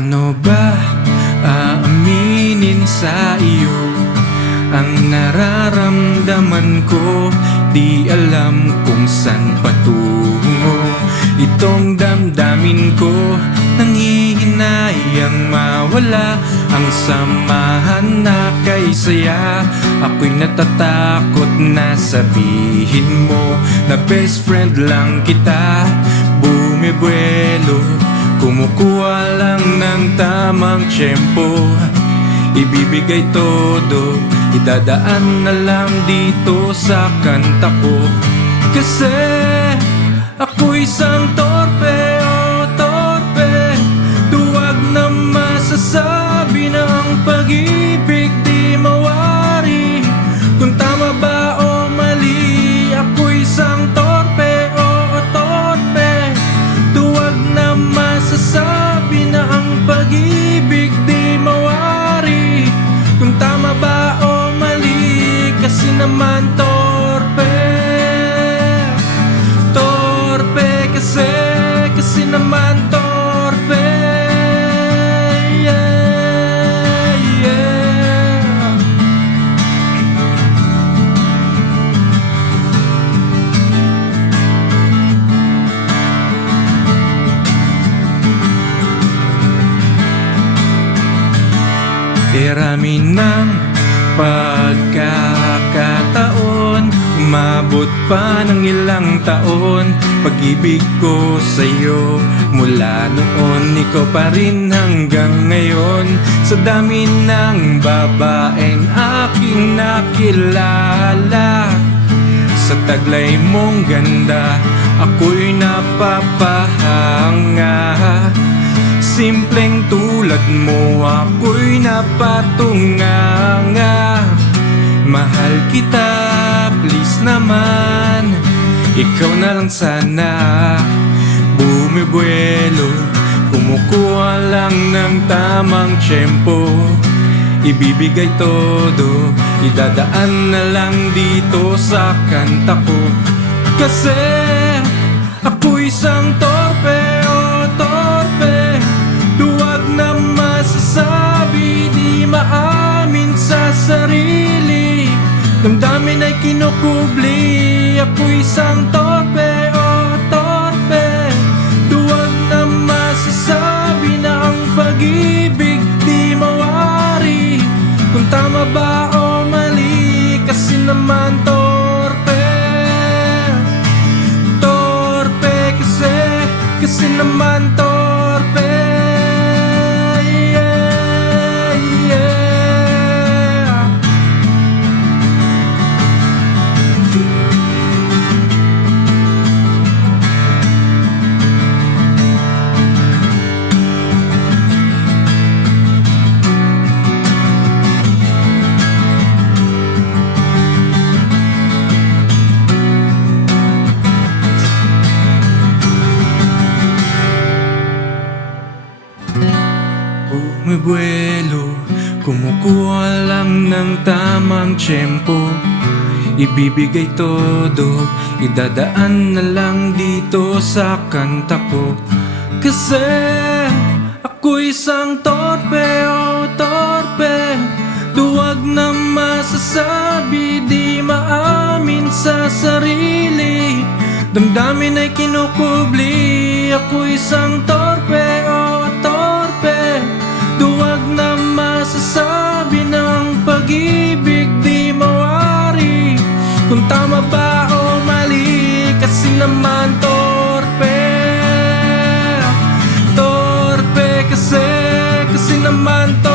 Paano ba aaminin sa iyo ang nararamdaman ko? Di alam kung saan patungo itong damdamin ko. Nanghihinayang mawala ang samahan na kay saya. Ako'y natatakot na sabihin mo na best friend lang kita. Bumibuelo, kumukuha lang ng tamang tiyempo. Ibibigay todo, idadaan na lang dito sa kanta ko. Kasi ako'y isang torpe, oh torpe. Duwag na masasabi na ang pag-ibig di mawari kung tama ba o mali. Ako'y isang torpe, oh torpe. Duwag na masasabi na ang pag-ibig di mawari kung tama ba o mali. Kasi naman torpe, torpe kasi naman torpe. Yeah, yeah. Karami ng pagkakataon, umabot pa ng ilang taon. Pag-ibig ko sa'yo mula noon, ikaw pa rin hanggang ngayon. Sa dami ng babaeng aking nakilala, sa taglay mong ganda ako'y napapahanga. Simpleng tulad mo ako'y napatunganga. Mahal kita, please naman, ikaw na lang sana. Bumibuelo, kumukuha lang ng tamang tiyempo. Ibibigay todo, idadaan na lang dito sa kanta ko. Kasi ako'y isang torpe, oh torpe. Duwag na masasabi, di maamin sa sarili. Damdamin ay kinukubli. Ako'y isang torpe, oh torpe. Duwag na masasabi na ang pag-ibig di mawari kung tama ba o mali. Kasi naman torpe, torpe kasi naman torpe. Yeah, yeah. Bumibuelo, kumukuha lang ng tamang tiyempo. Ibibigay todo, idadaan na lang dito sa kanta ko. Kasi ako'y isang torpe, oh torpe. Duwag na masasabi, di maamin sa sarili. Damdamin ay kinukubli. Ako'y isang torpe, oh torpe. Duwag na masasabi ng pag-ibig di mawari kung tama ba o mali. Kasi naman torpe, torpe kasi naman torpe.